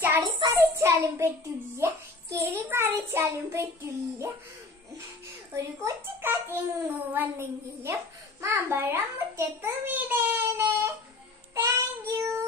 ചളി പറിച്ചാലും പറ്റില്ല, കിളി പറിച്ചാലും പറ്റില്ല. ഒരു കൊച്ചിക്കാറ്റെങ്ങോ വന്നെങ്കിലും മാമ്പഴം മുറ്റത്ത് വീണേനെ. Thank you.